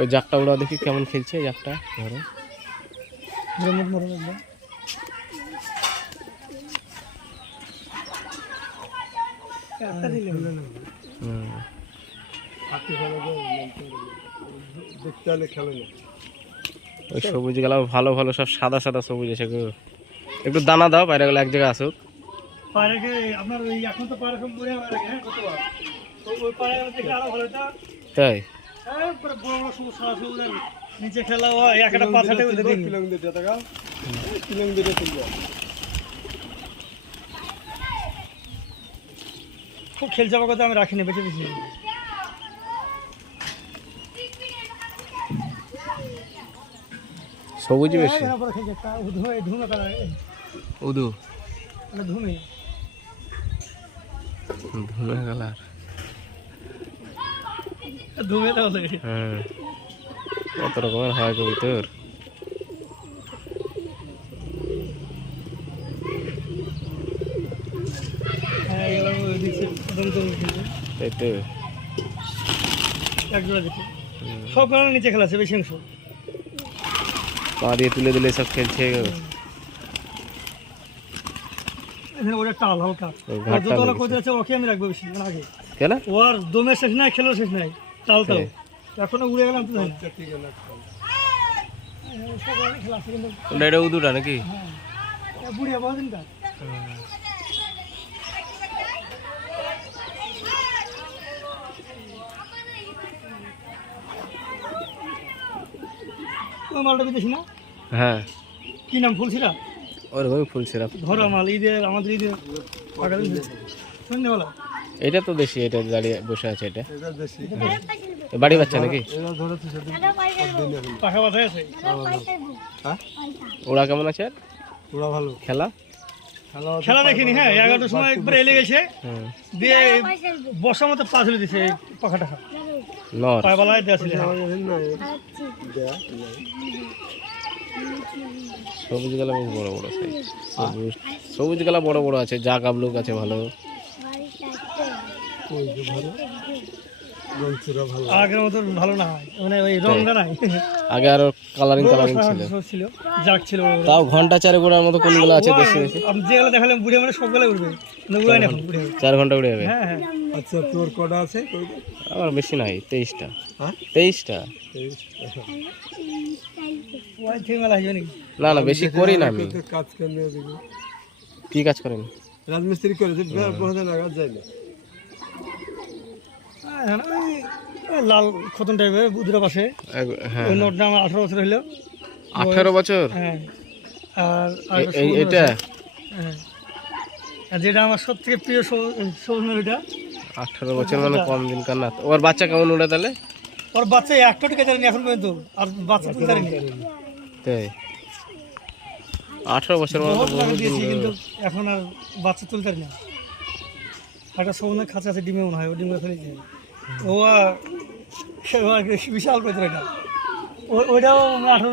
ওই জাকটা ওরা দেখি কেমন খেলছে জাকটা ধরো। ওই সবুজ গেলা ভালো ভালো সব সাদা সাদা সবুজ এসে গো। একটু দানা দাও বাইরে গেলে এক জায়গায় আসুক। পায়রাকে হ্যাঁ খুব খেল যাবার কথা আমি রাখিনি বেঁচে বেশি সবুজ বেশি। উদু ধুমে ধুমে কালার। ধুমে তাহলে হ্যাঁ কত রকমের হয় কবিতর হ্যাঁ এগুলো ওই দিকে দম দম খেলছে তাই তো এক জোড়া দেখে সব কারণে নিচে খেলা আছে বেশি অংশ পা দিয়ে তুলে দিলে সব খেলছে গো। এখানে ওটা টাল হালকা ওই আর ঘাটটা যতগুলো লেগেছে। কোচ আছে ওকে আমি রাখব বেশি মানে আগে কেন ওর দমে শেষ নাই খেলো শেষ নাই টাল হ্যাঁ। এখনও উড়ে গেলাম তো এটা উদুটা নাকি? হ্যাঁ। বুড়িয়া বহুদিন কাজ ওই মালটা বিদেশি না? হ্যাঁ। কি নাম ফুলছিরা ওরকমই ফুল সিরাপ। ধরো মাল ঈদের আমাদের ঈদের। সন্ধ্যেবেলা? এটা তো দেশি এটা দাঁড়িয়ে বসে আছে এটা। বাড়ি বাচ্চা নাকি? আছে? ওরা কেমন আছে ওরা ভালো। খেলা? খেলা দেখিনি হ্যাঁ এগারোটার সময় একবার এলে গেছে। দিয়ে বসার মতো পা ধরে দিছে পাখা টাকা নর পায়ে বেলায় দেওয়া ছিল। সবুজ গালা বেশ বড় বড় সাইজ সবুজ সবুজ বড় বড় আছে। যা কাবলুক আছে ভালো। আগের মতো ভালো না হয়। মানে ওই রংটা নাই। আগে আরও কালারিং কালারিং ছিল। সব ছিল তাও ঘণ্টা চারে গোড়ার মতো কোনগুলো আছে দেশি দেশি আমি যেগুলো দেখালাম বুড়ে মানে সবগুলো উঠবে না উড়াই না এখন চার ঘণ্টা উড়ে যাবে। হ্যাঁ হ্যাঁ। আচ্ছা তোর কটা আছে? আমার বেশি নাই তেইশটা। হ্যাঁ? তেইশটা? না না বেশি করি না আমি। কাজ কি কাজ করেন? রাজমিস্ত্রি করেছে বহুদিন নাগাদ যায় না। লাল খতন টাইপের বুধুরা পাশে। হ্যাঁ ওই নোটটা আমার আঠারো বছর হইল। আঠারো বছর? হ্যাঁ। আর সবুজ এটা হ্যাঁ। যেটা আমার সব থেকে প্রিয় সবুজ ওইটা আঠারো বছর মানে কম দিন কার না? ওর বাচ্চা কেমন উড়ে তাহলে? ওর বাচ্চা একটা টিকে জানেনি এখন পর্যন্ত। আর বাচ্চা তুলতে পারেনি তাই? আঠারো বছর তো কিন্তু এখন আর বাচ্চা তুলতে না। একটা সবুজের খাঁচা আছে ডিমে মনে হয় ও ডিমে আর বিশাল কত ওইটাও আঠারো